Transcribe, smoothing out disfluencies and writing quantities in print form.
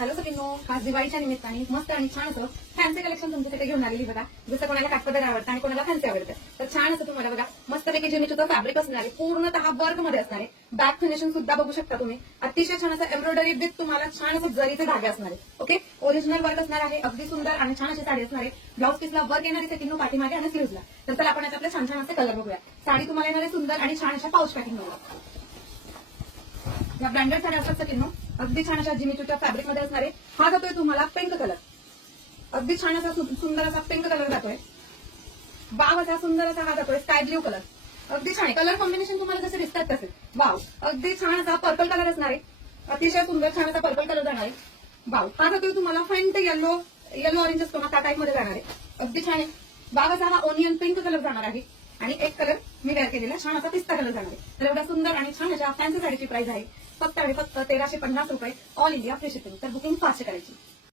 Hello सगळ्यांनो, खास दिवाळीच्या निमित्ताने मस्त आणि छान असं फॅन्सी कलेक्शन तुमच्यासाठी घेऊन आलेली बघा. जसं कोणाला काठपदर आवडतं आणि कोणाला फॅन्सी आवडतं, तर छान असं तुम्हाला बघा मस्तपैकी जिमीचूचं फॅब्रिक असणार आहे, पूर्णतः वर्क मध्ये असणार आहे. बॅक फिनिशिंग सुद्धा बघू शकता तुम्ही. अतिशय छान असं एम्ब्रॉयडरी विथ तुम्हाला छान असं जरीचे धागे असणार आहे. ओके, ओरिजिनल वर्क असणार आहे, अगदी सुंदर आणि छान अशी साडी असणार आहे. ब्लाउज पीसला वर्क येणार आहे सेटिंग पाठीमागे आणि स्लीव्हजला. तर चला आपण आता आपले छान छान असे कलर बघूया. साडी तुम्हाला येणार आहे सुंदर आणि छान अशा पाऊच पॅकिंग बघा. या ब्रँडेड साड्या असतात सगळ्यांना, अगदी छान अशा जिमीचूच्या फॅब्रिक मध्ये असणार आहे. हा जातोय तुम्हाला पिंक कलर, अगदी छान असा सुंदर असा पिंक कलर जातोय. वाव असा सुंदर असा हा जातोय स्काय ब्ल्यू कलर, अगदी छान आहे. कलर कॉम्बिनेशन तुम्हाला जसे दिसतात तसे. वाव, अगदी छान असा पर्पल कलर असणार आहे, अतिशय सुंदर छान असा पर्पल कलर जाणार आहे. वाव, हा जातोय तुम्हाला फेंट येलो ऑरेंज असतो ना त्या टाईप मध्ये जाणार आहे, अगदी छान आहे. वाव असा हा ओनियन पिंक कलर जाणार आहे आणि एक कलर मी वेअर केलेला छान असा पिस्ता कलर जाणार आहे. तर एवढा सुंदर आणि छान अशा फॅन्सी साडीची प्राइस आहे फक्त आणि फक्त 1350 रुपये, ऑल इंडिया फ्री शिपिंग. तर बुकिंग फास्ट करायची.